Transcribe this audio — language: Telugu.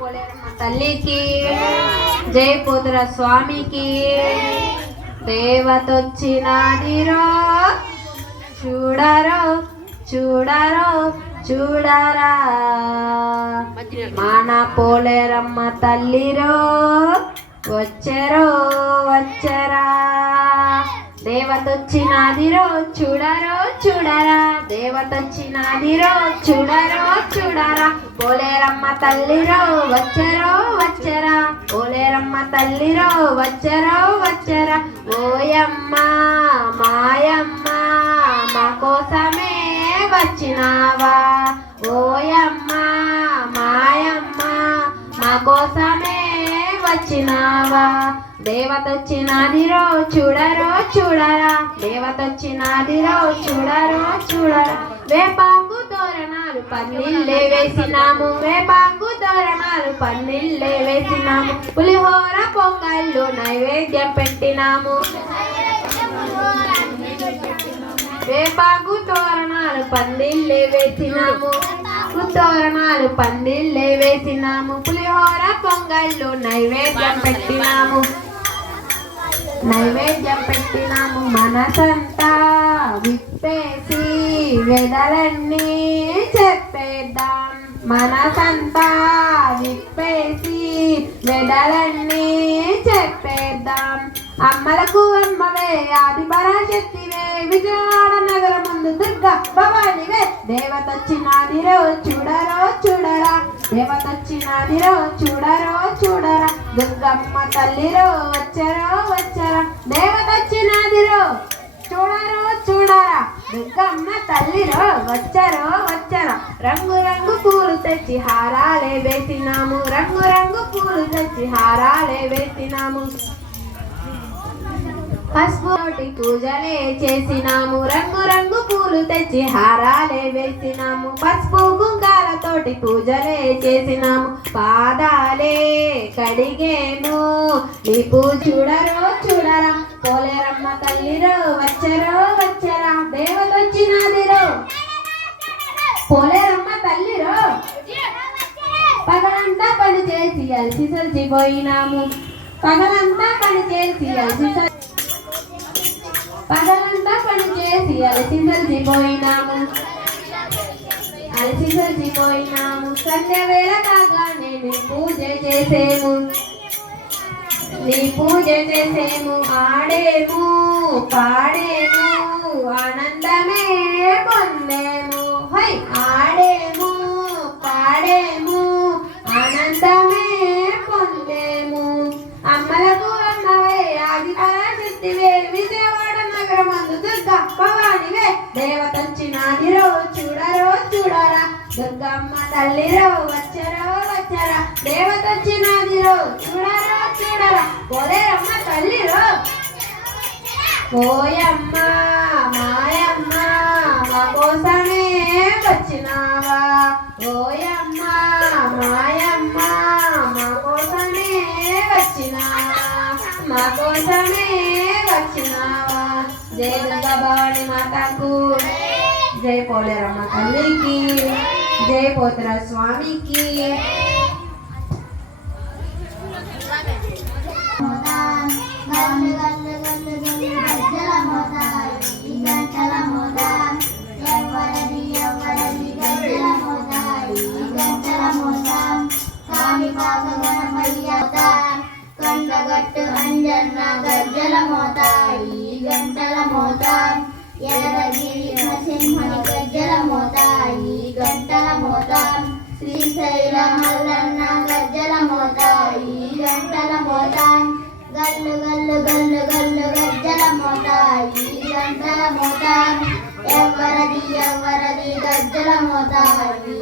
పోలేరమ్మ తల్లికి, జై పోతుర స్వామికి. దేవతొచ్చినాదిరో చూడరో చూడరో చూడరా, మన పోలేరమ్మ తల్లిరో వచ్చరో వచ్చరా. దేవతొచ్చినాదిరో చూడరో చూడరా, దేవతొచ్చినాదిరో చూడరో చూడరా. పోలేరమ్మ తల్లిరో వచ్చరో వచ్చరా, పోలేరమ్మ తల్లిరో వచ్చరో వచ్చరా. ఓయమ్మ మాయమ్మ మా కోసమే వచ్చినావా, ఓయమ్మ మాయమ్మ మా కోసమే వచ్చినావా. దేవతొచ్చినాదిరో చూడరో చూడరా, దేవతొచ్చినాదిరో చూడరో చూడరా. వేపాకు తోరణాలు పన్నీళ్ళే వేసినాము, వేపాకు తోరణాలు పన్నీళ్ళే వేసినాము. పులిహోర పొంగళ్ళు నైవేద్యం పెట్టినాము, వేపాకు తోరణాలు పందిళ్ళే వేసినాము, తోరణాలు పందిళ్ళే వేసినాము. పులిహోర పొంగళ్ళు నైవేద్యం పెట్టినాము, నైవేద్యం పెట్టినాము. మనసంతా విప్పేసి వెదలన్నీ చెప్పేద్దాం, మనసంతా విప్పేసి వెదలన్నీ చెప్పేద్దాం. అమ్మలకు అమ్మవే ఆది పరాశక్తివే, విజయవాడ నగర ముందు దుర్గా భవానివే. దేవతొచ్చినాదిరో చూడరో చూడరా, దేవతొచ్చినాదిరో చూడరో చూడరా. దుర్గమ్మ తల్లిరో వచ్చరో వచ్చరా, దేవతొచ్చినాదిరో చూడరో చూడరా. దుర్గమ్మ తల్లిరో వచ్చరో వచ్చరా. రంగు రంగు పూలు తెచ్చి హారాలే వేసినాము, రంగు రంగు పూలు తెచ్చి హారాలే వేసినాము. పసుపు తోటి పూజలే చేసినాము, రంగు రంగు పూలు తెచ్చి హారాలే వేసినాము. పసుపు కుంకాలతోటి పూజలే చేసినాము, పాదాలే కడిగేము. నీ పూజ చూడరో చూడరా, పోలేరమ్మ తల్లిరో వచ్చరో వచ్చరా. దేవతొచ్చినాదిరో పోలేరమ్మ తల్లిరో, పగలంతా పని చేసి అలసి సలిసిపోయినాము, పగలంతా పని చేసి పగలంతా పని చేసి అలసి సలిసిపోయినాము, అలసి సలిసిపోయినాము. సంధ్య వేళ కాగానే నీ పూజ చేసేము, నీ పూజ చేసేము. ఆడేము పాడేము ఆనందమే పొందేము, హై ఆడేము పాడేము ఆనందమే పొందేము. అమ్మలకు అమ్మవే ఆది పరాశక్తివే, విజయవాడ నగర మందు దుర్గా భవానివే. దేవతొచ్చినాదిరో చూడరో చూడరా, దుర్గమ్మ తల్లిరో వచ్చరో వచ్చరా. దేవతొచ్చినాదిరో చూడరో చూడరా, పోలేరమ్మ తల్లిరో. ఓయమ్మ మాయమ్మ మా కోసమే వచ్చినావా, ఓయమ్మ మాయమ్మ మా కోసమే వచ్చినావా, మా కోసమే వచ్చినావా. జై దుర్గా భవాని మాతకు, జై పోలేరమ్మ తల్లికి, జై పోతుర స్వామికి. కొండగట్టు అంజన్న గజ్జల మోతాయి గంటల మోతా, ఎలగిరి నరసింహని గజ్జల మోతాయి గంటల మోతా. శ్రీశైల మల్లన్న గజ్జల మోతాయి గంటల మోతా, గల్లు గల్లు గల్లు గల్లు గజ్జల మోతాయి గంటల మోతా. ఎవరది ఎవరది గజ్జల మోతాయి